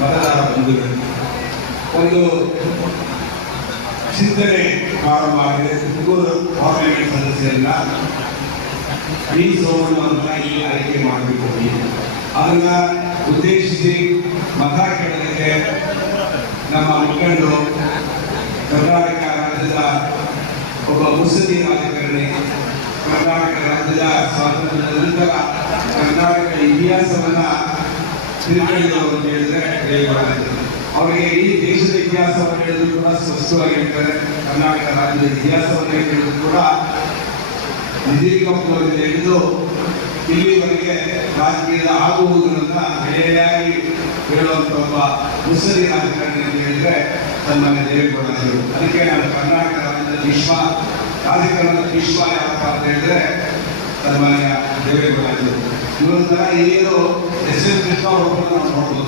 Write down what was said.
ಮತದಾರ ಬಂಧುಗಳು, ಒಂದು ಚಿಂತನೆ ಪ್ರಾರಂಭ ಆಗಿದೆ. ತುಮಕೂರು ಪಾರ್ಲಿಮೆಂಟ್ ಸದಸ್ಯರನ್ನ ವಿ ಸೋಮಣ್ಣವ್ರನ್ನ ಇಲ್ಲಿ ಆಯ್ಕೆ ಮಾಡಬೇಕು. ಅದನ್ನ ಉದ್ದೇಶಿಸಿ ಮತ ಕೇಳಲಿಕ್ಕೆ ನಮ್ಮ ಮುಖಂಡರು, ಕರ್ನಾಟಕ ರಾಜ್ಯದ ಒಬ್ಬ ಮುಸ್ಲಿಂ ರಾಜಕಾರಣಿ, ಕರ್ನಾಟಕ ರಾಜ್ಯದ ಸ್ವಾತಂತ್ರ್ಯದ ನಂತರ ಕರ್ನಾಟಕ ಇತಿಹಾಸವನ್ನ ತಿಳ್ಕೊಂಡಿದ್ದವರು ಅಂತ ಹೇಳಿದ್ರೆ ಅವರಿಗೆ ಈ ದೇಶದ ಇತಿಹಾಸವನ್ನು ಹೇಳಿದ್ರು ಕೂಡ ಸ್ಪಷ್ಟವಾಗಿ ಹೇಳ್ತಾರೆ. ಕರ್ನಾಟಕ ರಾಜ್ಯದ ಇತಿಹಾಸವನ್ನು ಹೇಳಿದ್ರು ಕೂಡ ನಿಧಿಕಪ್ಪುರದಿಂದ ಹಿಡಿದು ಇಲ್ಲಿವರೆಗೆ ರಾಜಕೀಯದ ಆಗುವುದನ್ನ ಬೇರೆಯಾಗಿ ಹೇಳುವಂತ ಒಬ್ಬ ಮುಸ್ಲಿಂ ರಾಜಕಾರಣಿ ಅಂತ ಹೇಳಿದ್ರೆ ಸನ್ಮಾನ್ಯ ದೇವೇಗೌಡರು. ಅದಕ್ಕೆ ನಾನು ಕರ್ನಾಟಕ ರಾಜ್ಯದ ವಿಶ್ವ ರಾಜಕಾರಣದ ವಿಶ್ವ ಯಾವಪ್ಪ ಅಂತ ಹೇಳಿದ್ರೆ ಸನ್ಮಾನ್ಯ ದೇವೇಗೌಡರು. ಇವರ ತರ ಹಿರಿಯರು ಎಸ್ ಎನ್ ಕೃಷ್ಣ ಅವರು ನಾವು ನೋಡ್ಬೋದು.